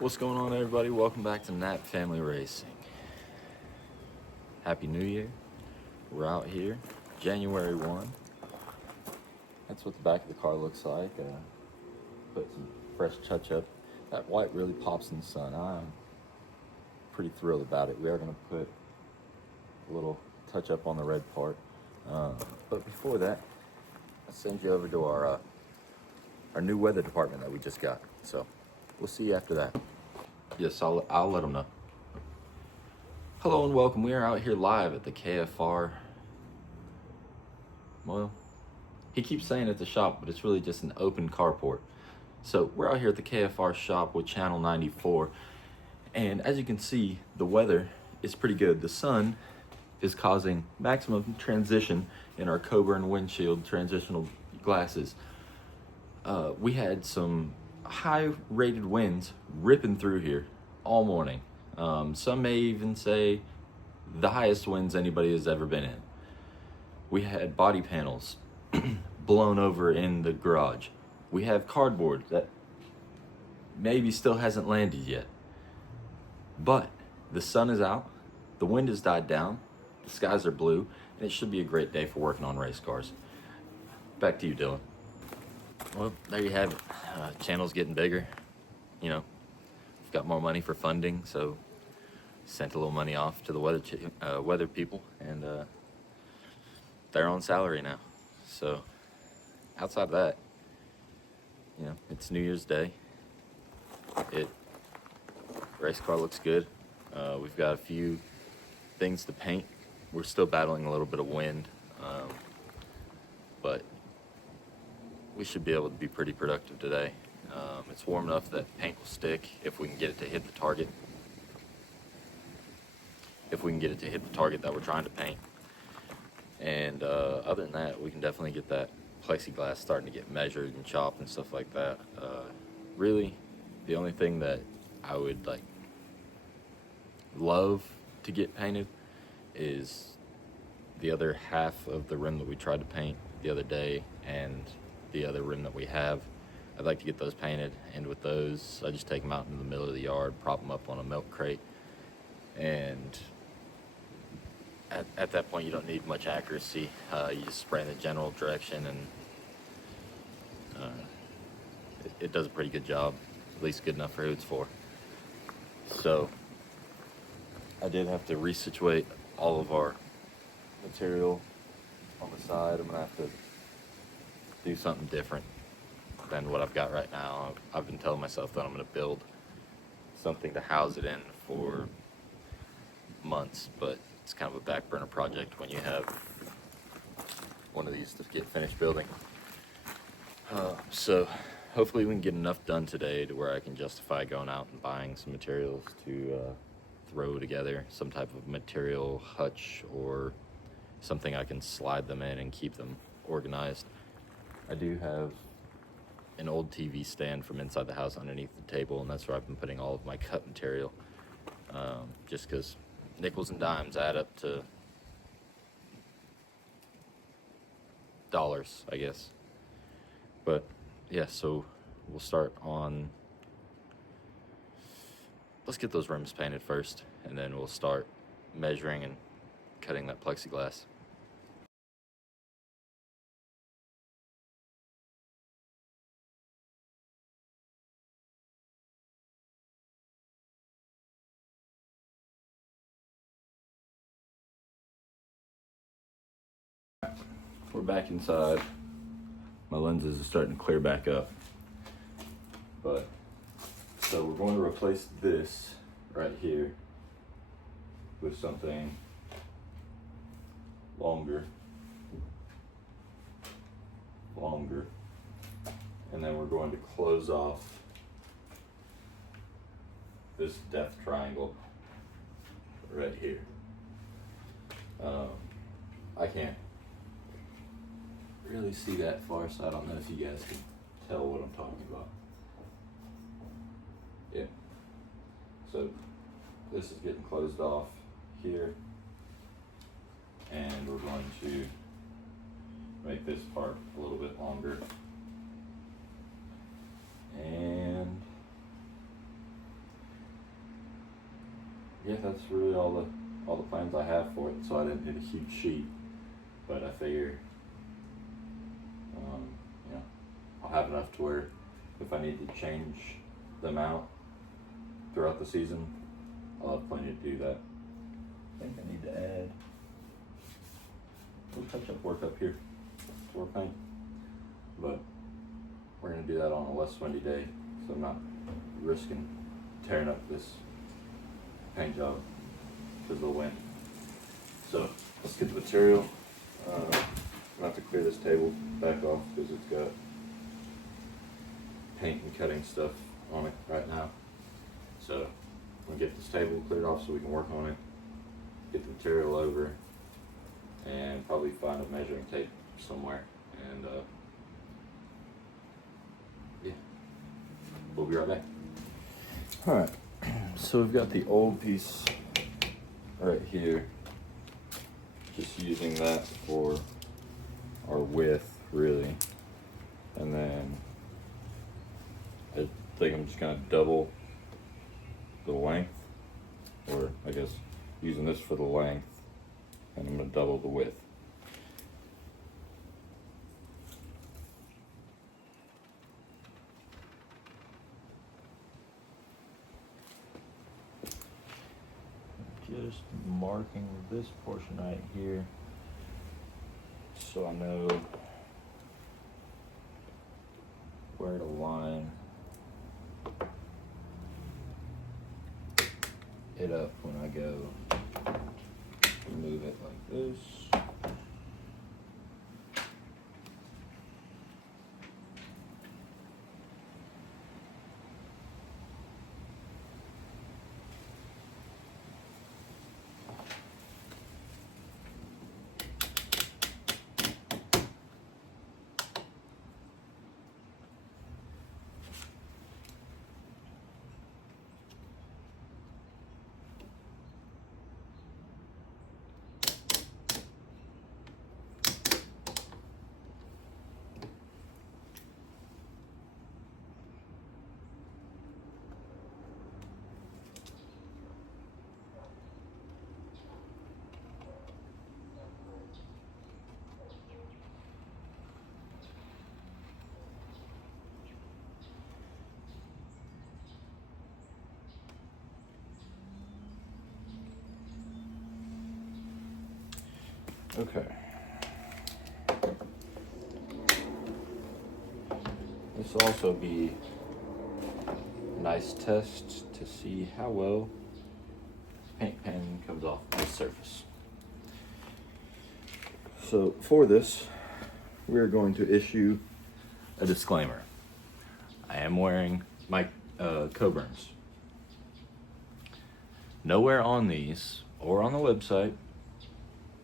What's going on, everybody? Welcome back to Nat Family Racing. Happy New Year. We're out here, January 1. That's what the back of the car looks like. Put some fresh touch up. That white really pops in the sun. I'm pretty thrilled about it. We are going to put a little touch up on the red part. But before that, I'll send you over to our new weather department that we just got. So we'll see you after that. Yes, I'll let them know. Hello and welcome. We are out here live at the KFR. Well, he keeps saying it's a shop, but it's really just an open carport. So we're out here at the KFR shop with Channel 94. And as you can see, the weather is pretty good. The sun is causing maximum transition in our Coburn windshield transitional glasses. We had some high rated winds ripping through here all morning. Some may even say the highest winds anybody has ever been in. We had body panels blown over in the garage. We have cardboard that maybe still hasn't landed yet. But the sun is out, the wind has died down, the skies are blue, and it should be a great day for working on race cars. Back to you, Dylan. Well, there you have it. Channel's getting bigger. You know, we've got more money for funding, so sent a little money off to the weather people, and they're on salary now. So outside of that, you know, it's New Year's Day. Race car looks good. We've got a few things to paint. We're still battling a little bit of wind, but we should be able to be pretty productive today. It's warm enough that paint will stick if we can get it to hit the target. If we can get it to hit the target that we're trying to paint. And other than that, we can definitely get that plexiglass starting to get measured and chopped and stuff like that. Really, the only thing that I would love to get painted is the other half of the rim that we tried to paint the other day and the other rim that we have. I'd like to get those painted, and with those, I just take them out in the middle of the yard, prop them up on a milk crate, and at that point you don't need much accuracy. You just spray in the general direction, and it does a pretty good job, at least good enough for who it's for. So I did have to resituate all of our material on the side. I'm gonna have to do something different than what I've got right now. I've been telling myself that I'm gonna build something to house it in for months, but it's kind of a back burner project when you have one of these to get finished building. So hopefully we can get enough done today to where I can justify going out and buying some materials to throw together some type of material hutch or something I can slide them in and keep them organized. I do have an old TV stand from inside the house underneath the table, and that's where I've been putting all of my cut material, just because nickels and dimes add up to dollars, I guess. But yeah, so we'll start on, let's get those rims painted first, and then we'll start measuring and cutting that plexiglass. We're back inside. My lenses are starting to clear back up. But, so we're going to replace this right here with something longer, and then we're going to close off this depth triangle right here. I can't really see that far, so I don't know if you guys can tell what I'm talking about. Yeah. So this is getting closed off here, and we're going to make this part a little bit longer. And yeah, that's really all the plans I have for it. So I didn't hit a huge sheet, but I figure, you know, I'll have enough to where if I need to change them out throughout the season, I'll have plenty to do that. I think I need to add a little touch-up work up here to our paint, but we're gonna do that on a less windy day, so I'm not risking tearing up this paint job because of the wind. So let's get the material. I'm gonna have to clear this table back off because it's got paint and cutting stuff on it right now. So I'm gonna get this table cleared off so we can work on it, get the material over, and probably find a measuring tape somewhere. And yeah, we'll be right back. All right, so we've got the old piece right here, just using that for our width really, and then I think I'm just gonna double the length, or I guess using this for the length, and I'm gonna double the width. Just marking this portion right here so I know where to line it up when I go move it like this. Okay. This will also be a nice test to see how well paint pen comes off the surface. So for this, we're going to issue a disclaimer. I am wearing my Coburns. Nowhere on these or on the website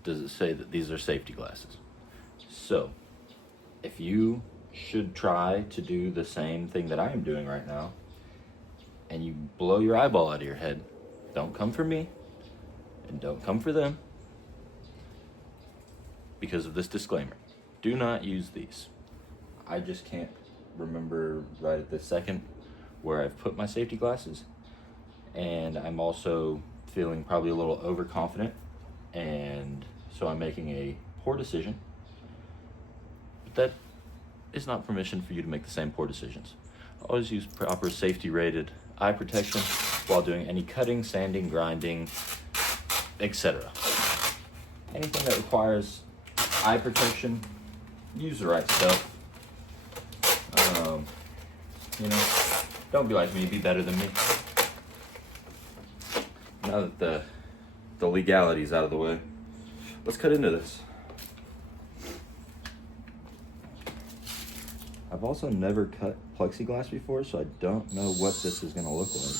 does it say that these are safety glasses. So if you should try to do the same thing that I am doing right now and you blow your eyeball out of your head, don't come for me and don't come for them because of this disclaimer. Do not use these. I just can't remember right at this second where I've put my safety glasses, and I'm also feeling probably a little overconfident, and so I'm making a poor decision. But that is not permission for you to make the same poor decisions. Always use proper safety rated eye protection while doing any cutting, sanding, grinding, etc. Anything that requires eye protection, use the right stuff. You know, don't be like me, be better than me. Now that the legality's out of the way, let's cut into this. I've also never cut plexiglass before, so I don't know what this is gonna look like.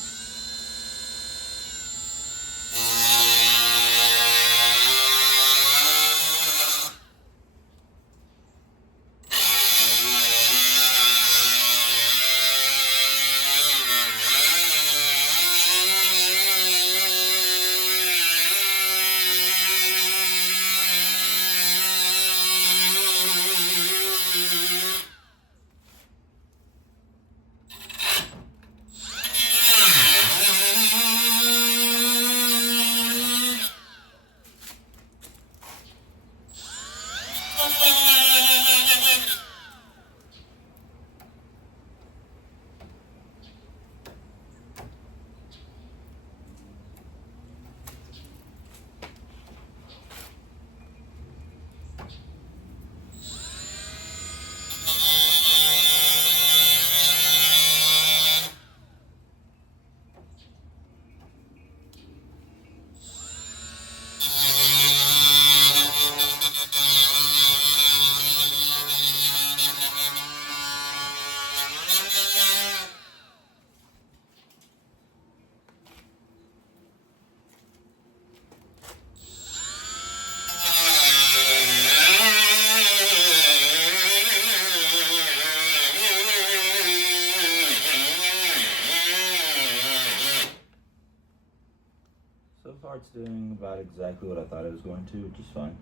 cart's doing about exactly what I thought it was going to, which is fine.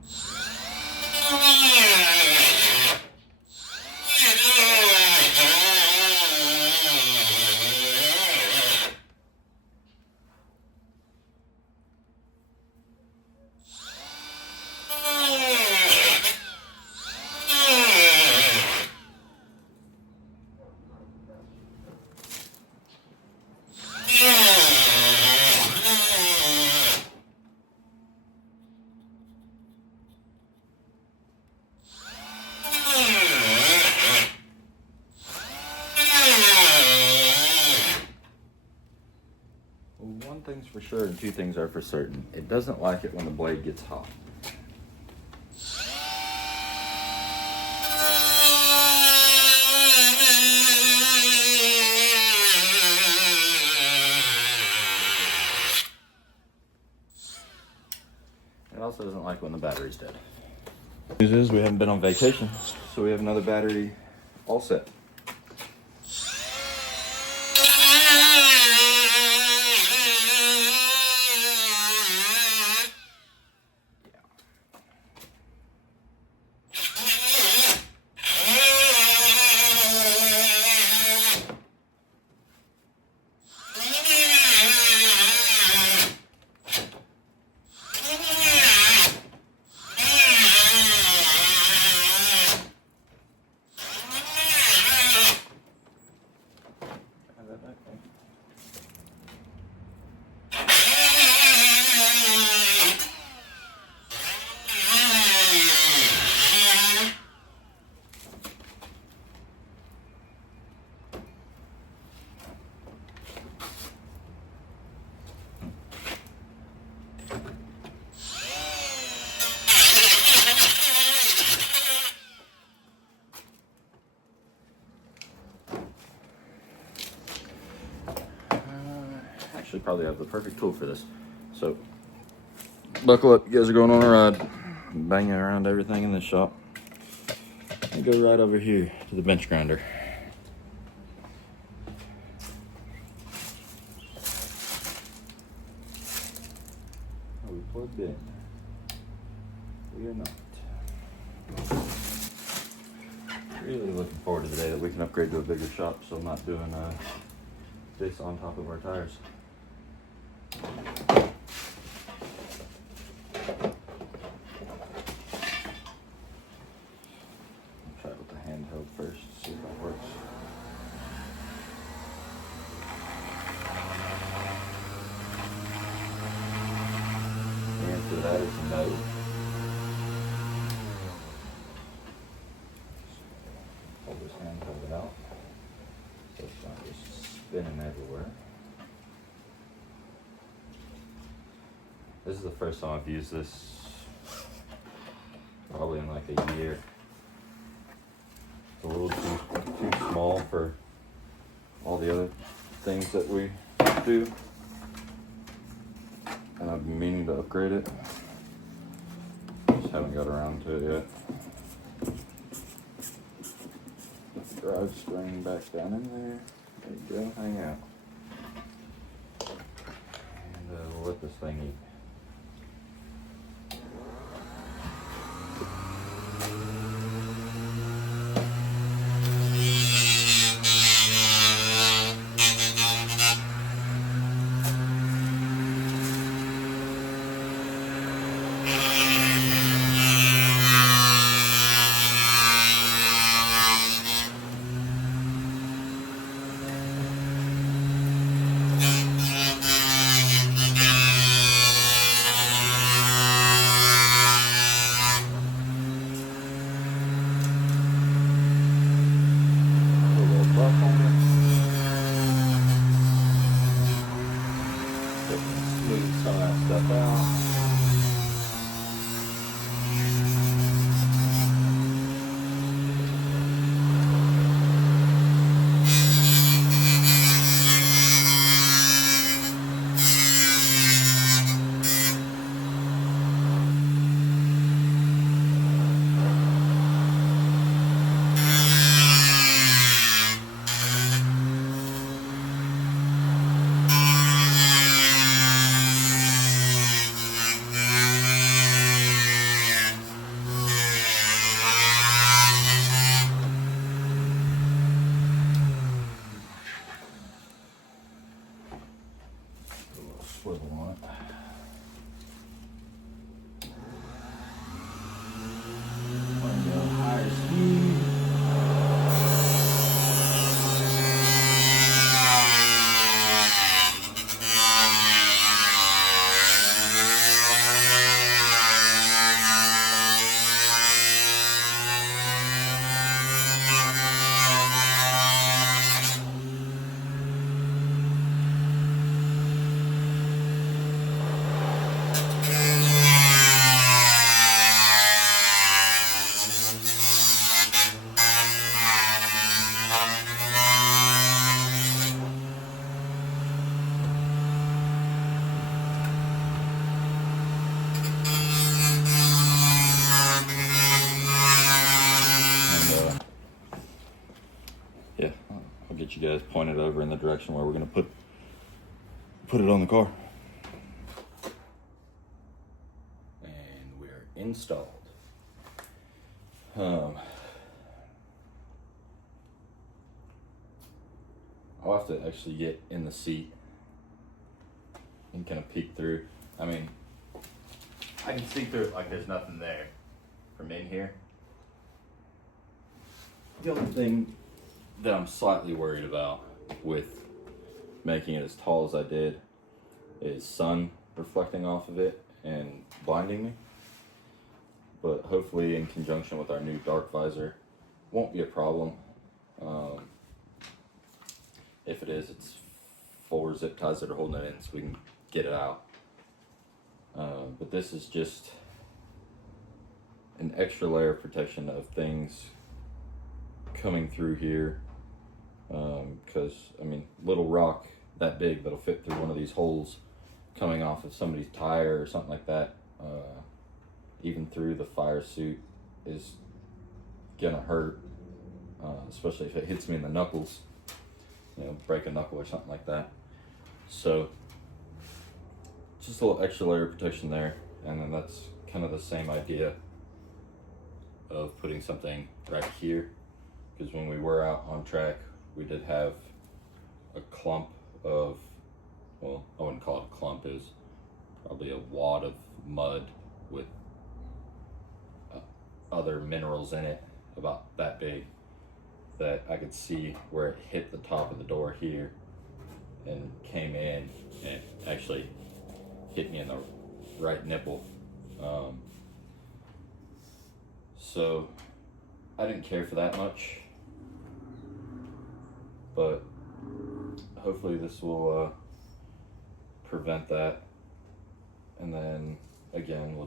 One thing's for sure and two things are for certain. It doesn't like it when the blade gets hot. It also doesn't like when the battery's dead. News is we haven't been on vacation, so we have another battery all set. Actually probably have the perfect tool for this. So buckle up, you guys are going on a ride, banging around everything in this shop. And go right over here to the bench grinder. Are we plugged in? We are not. Really looking forward to the day that we can upgrade to a bigger shop, so I'm not doing this on top of our tires. Try it with the handheld first, see if that works. The answer to that is no. Pull this handheld out so it's not just spinning everywhere. This is the first time I've used this probably in like a year. It's a little too small for all the other things that we do. And I've been meaning to upgrade it. Just haven't got around to it yet. Put the drive string back down in there. There you go, hang out. And we'll let this thing eat. Smooth some of that stuff out. swivel on it. Want to go higher speed. Yeah, I'll get you guys pointed over in the direction where we're gonna put it on the car. And we're installed. I'll have to actually get in the seat and kind of peek through. I mean, I can see through it like there's nothing there from in here. The only thing that I'm slightly worried about with making it as tall as I did is sun reflecting off of it and blinding me. But hopefully in conjunction with our new dark visor, won't be a problem. If it is, it's 4 zip ties that are holding it in so we can get it out. But this is just an extra layer of protection of things coming through here. Because, I mean, little rock that big that'll fit through one of these holes coming off of somebody's tire or something like that, even through the fire suit, is gonna hurt, especially if it hits me in the knuckles, break a knuckle or something like that. So just a little extra layer of protection there, and then that's kind of the same idea of putting something right here, because when we were out on track, we did have a clump of, well, I wouldn't call it a clump, it was probably a wad of mud with other minerals in it about that big, that I could see where it hit the top of the door here and came in and actually hit me in the right nipple. So I didn't care for that much, but hopefully this will prevent that. And then again,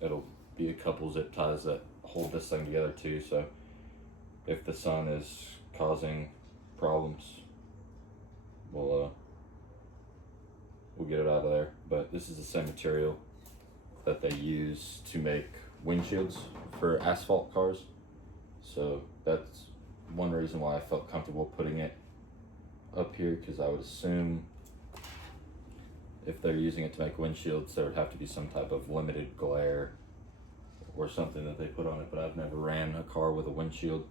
it'll be a couple zip ties that hold this thing together too, so if the sun is causing problems, we'll get it out of there. But this is the same material that they use to make windshields for asphalt cars, so that's one reason why I felt comfortable putting it up here, because I would assume if they're using it to make windshields, there would have to be some type of limited glare or something that they put on it, but I've never ran a car with a windshield,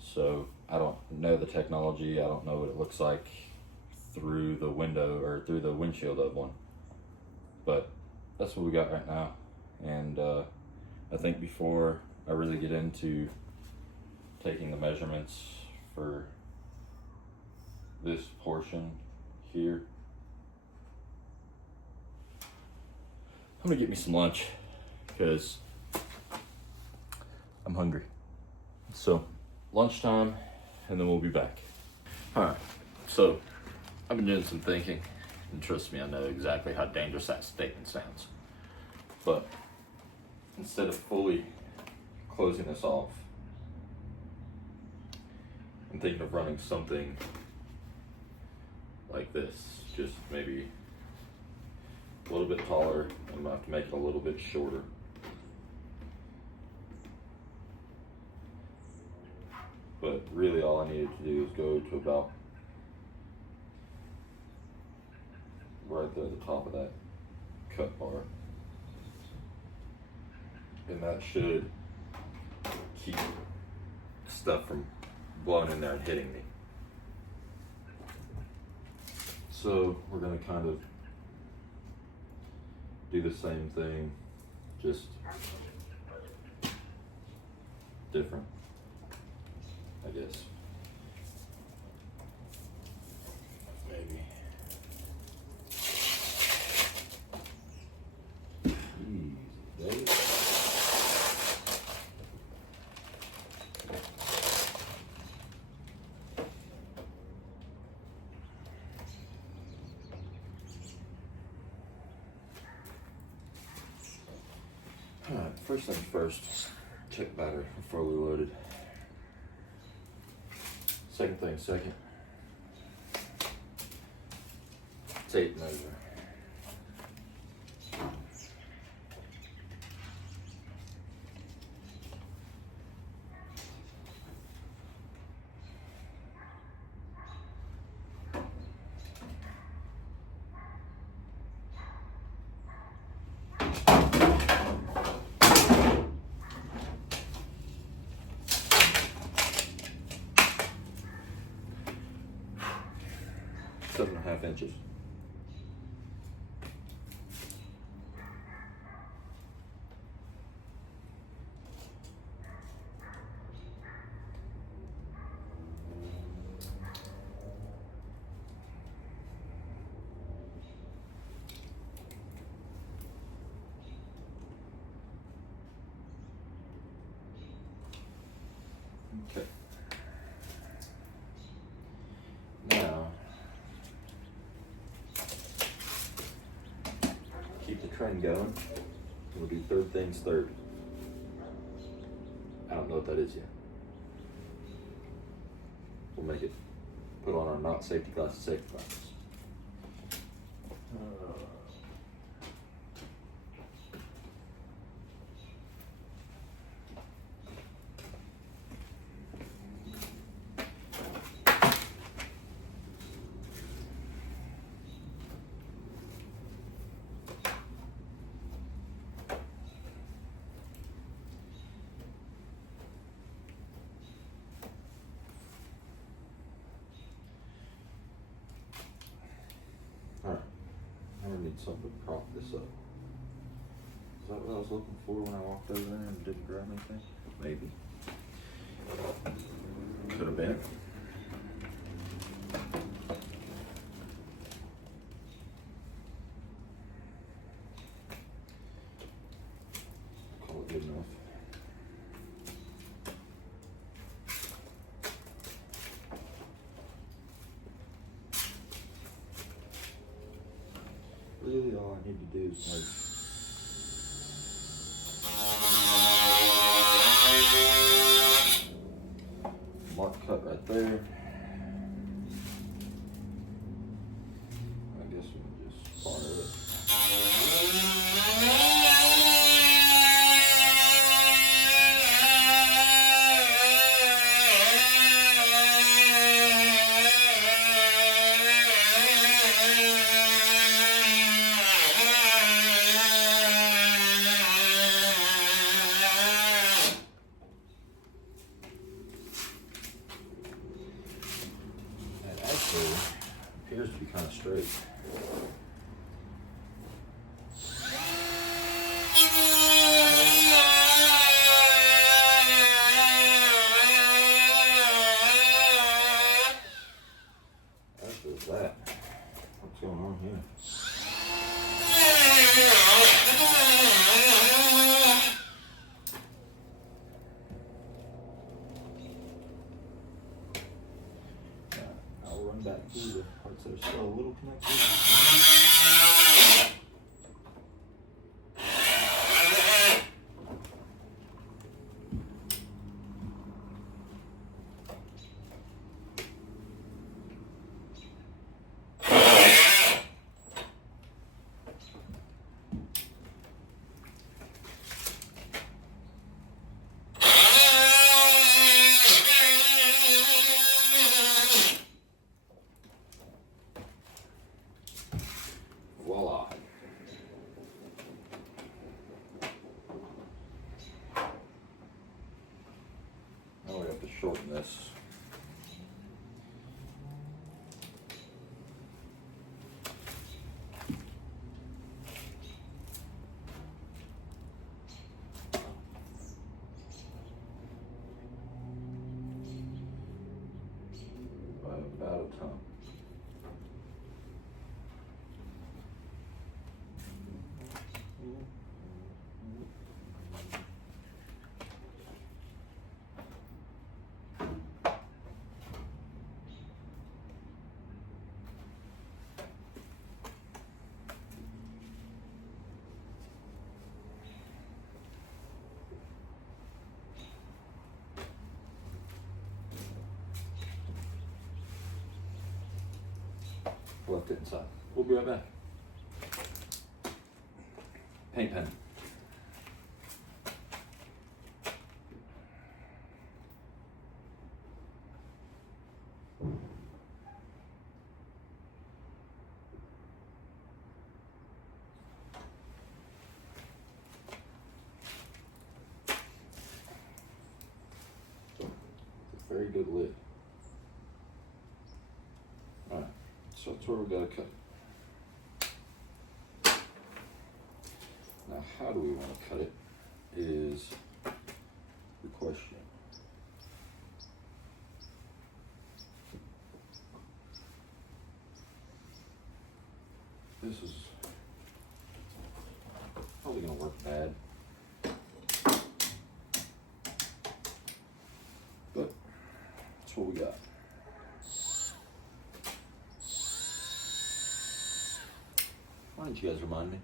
so I don't know the technology. I don't know what it looks like through the window or through the windshield of one, but that's what we got right now. And I think before I really get into taking the measurements for this portion here, I'm gonna get me some lunch because I'm hungry. So lunchtime, and then we'll be back. All right, so I've been doing some thinking, and trust me, I know exactly how dangerous that statement sounds. But instead of fully closing this off, I'm thinking of running something like this, just maybe a little bit taller. I'm gonna have to make it a little bit shorter. But really all I needed to do is go to about right there at the top of that cut bar. And that should keep stuff from blowing in there and hitting me. So we're gonna kind of do the same thing, just different, I guess. Maybe. Easy, baby. Alright, first things first, check battery before we load it. Second thing second, tape measure. Seven and a half inches. Okay. Now, keep the train going. We'll do third things third. I don't know what that is yet. We'll make it, put on our not safety glasses, safety glasses. Alright, now we need something to prop this up. Is that what I was looking for when I walked over there and didn't grab anything? Maybe. Could have been. Call it good enough. Really all I need to do is mark cut right there. I guess we'll just part of it. Appears to be kind of straight. What is that? What's going on here? I'll run back through the parts that are still a little connected. Voila. Now we have to shorten this. left it inside. We'll be right back. Paint pen. Very good lid. Alright, so that's where we gotta cut it. Now, how do we want to cut it is the question. This is probably gonna work bad. But that's what we got. Why don't you guys remind me?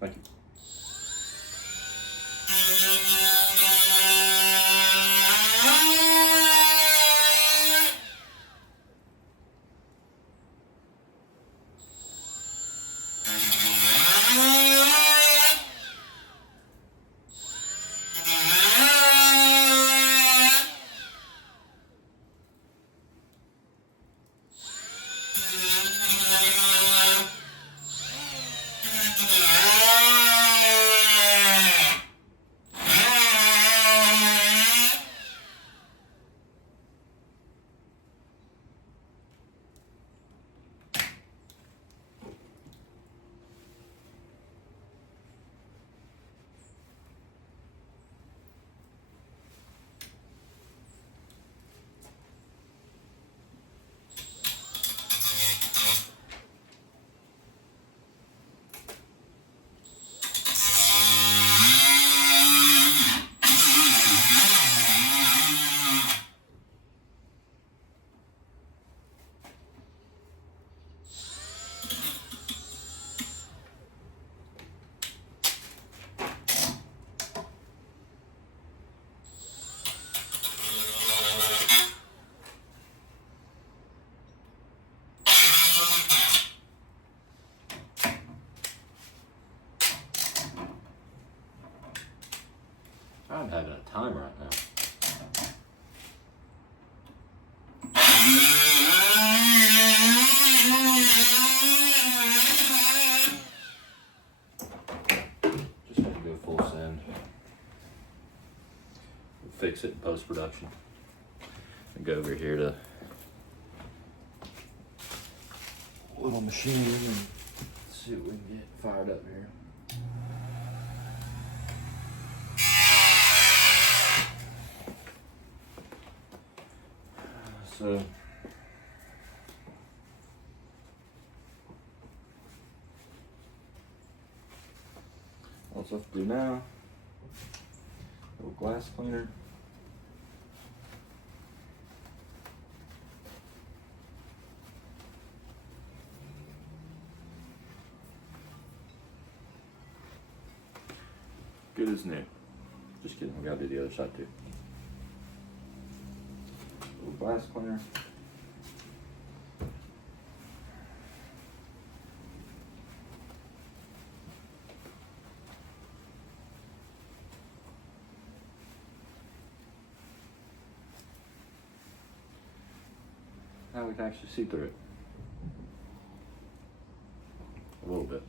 Thank you. I'm having a time right now. Just had to go full send. We'll fix it in post-production. And go over here to a little machine and see what we can get fired up here. So what's left to do now? A little glass cleaner. Good as new. Just kidding, we gotta do the other side too. Glass cleaner. Now we can actually see through it. A little bit.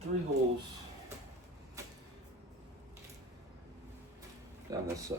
Three holes down this side.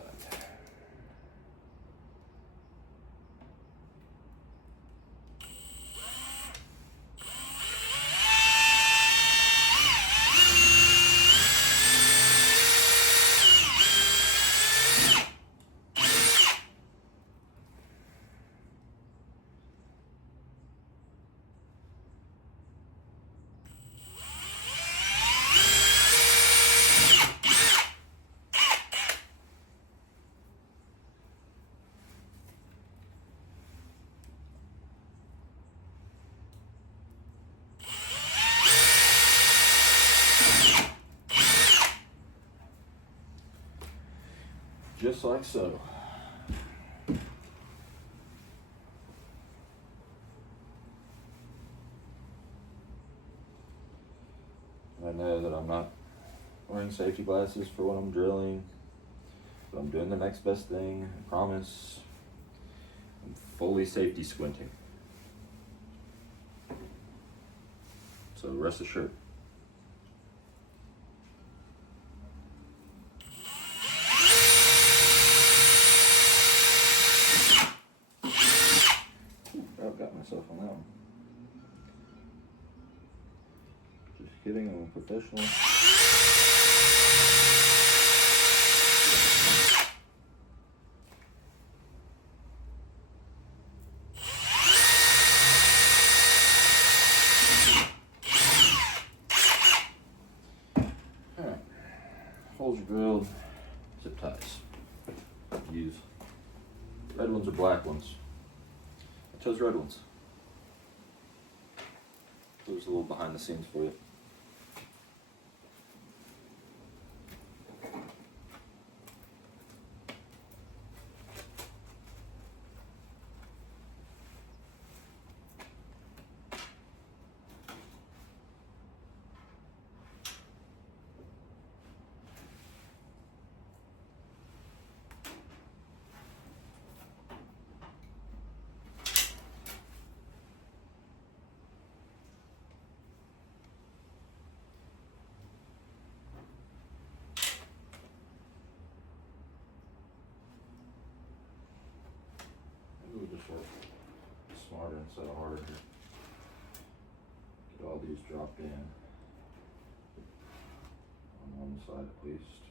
Just like so. I know that I'm not wearing safety glasses for when I'm drilling, but I'm doing the next best thing, I promise. I'm fully safety squinting. So rest assured. I've got myself on that one. Just kidding, I'm a professional. Alright, holes are drilled, zip ties. Use red ones or black ones. I chose red ones. So there's a little behind the scenes for you. Maybe we'll just work smarter instead of harder here. Get all these dropped in on one side at least.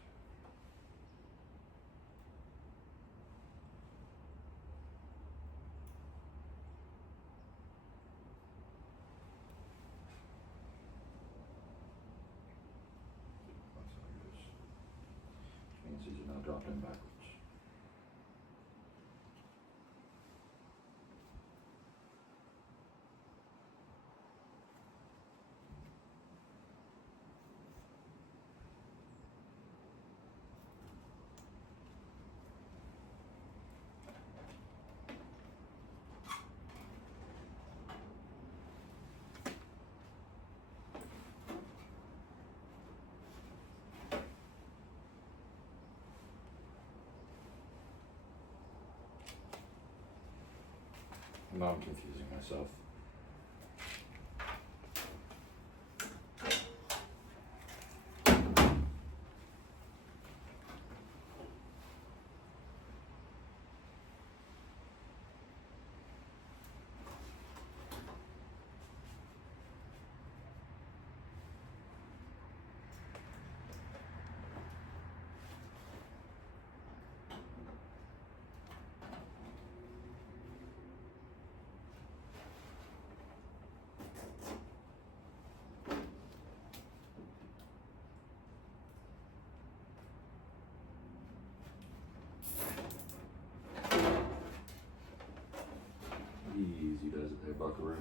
That's how it goes. Which means these are now dropped in backwards. Now I'm confusing myself. Easy does it there, Buckaroo.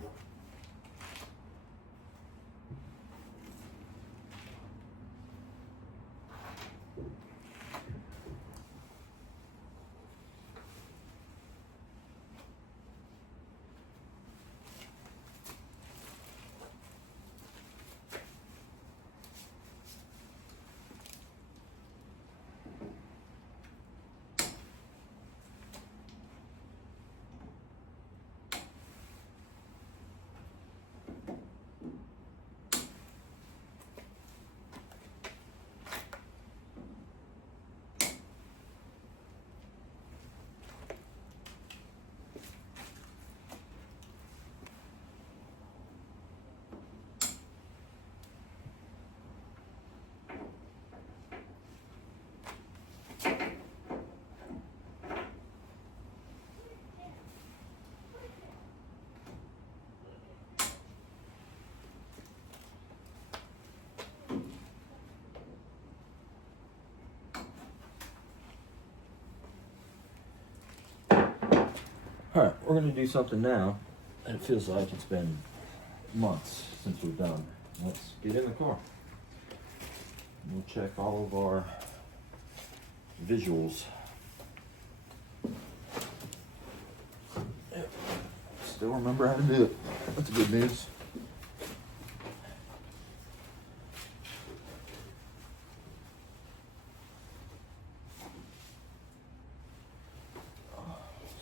Alright, we're going to do something now, and it feels like it's been months since we've done. Let's get in the car. We'll check all of our visuals still remember how to do it. That's good news.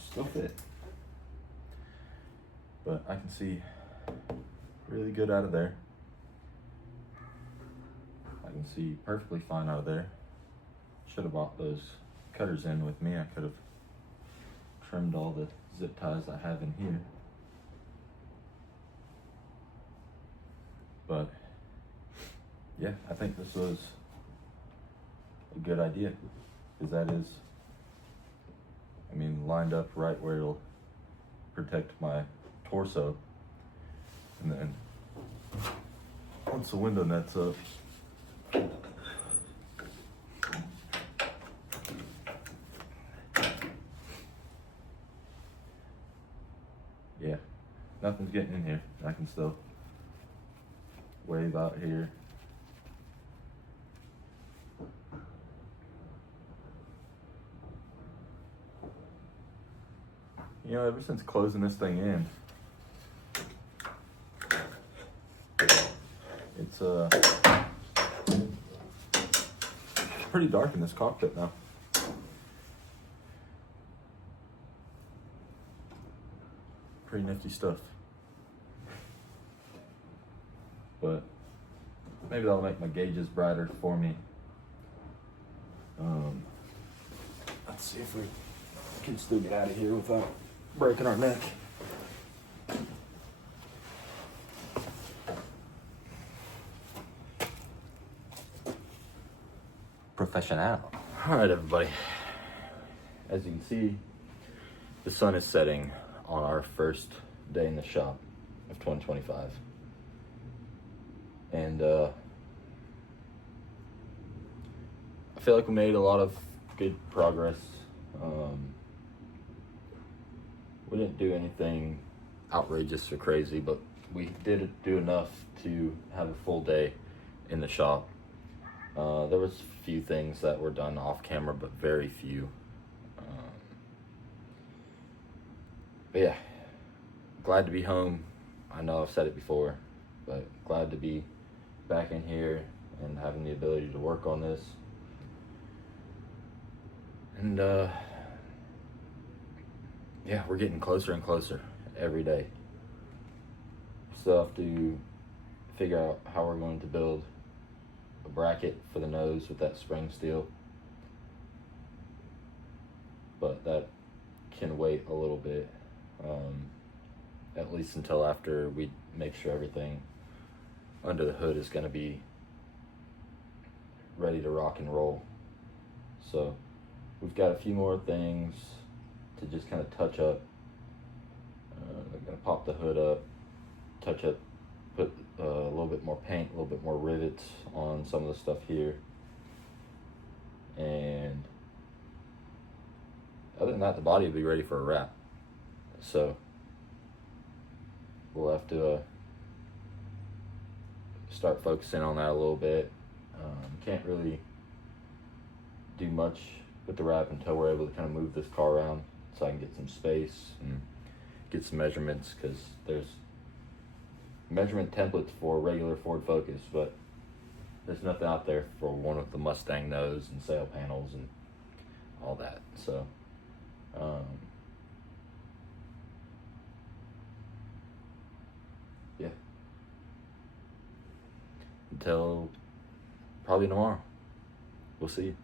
Still fit. But I can see really good out of there. I can see perfectly fine out of there. Should have bought those cutters in with me. I could have trimmed all the zip ties I have in here. But yeah, I think this was a good idea, because that is, I mean, lined up right where it'll protect my torso. And then once the window net's up, yeah, nothing's getting in here. I can still wave out here. You know, ever since closing this thing in, it's pretty dark in this cockpit now. Pretty nifty stuff. But maybe that'll make my gauges brighter for me. Let's see if we can still get out of here without breaking our neck. Professional. All right, everybody. As you can see, the sun is setting on our first day in the shop of 2025. And I feel like we made a lot of good progress. We didn't do anything outrageous or crazy, but we did do enough to have a full day in the shop. There was a few things that were done off camera, but very few. But yeah, glad to be home. I know I've said it before, but glad to be back in here and having the ability to work on this. And yeah, we're getting closer and closer every day. Still have to figure out how we're going to build a bracket for the nose with that spring steel, but that can wait a little bit, at least until after we make sure everything under the hood is going to be ready to rock and roll. So we've got a few more things to just kind of touch up. I'm going to pop the hood up, touch up, put a little bit more paint, a little bit more rivets on some of the stuff here. And other than that, the body will be ready for a wrap. So we'll have to start focusing on that a little bit. Can't really do much with the wrap until we're able to kind of move this car around so I can get some space and get some measurements, because there's measurement templates for regular Ford Focus, but there's nothing out there for one with the Mustang nose and sail panels and all that. So yeah, until probably tomorrow. We'll see you.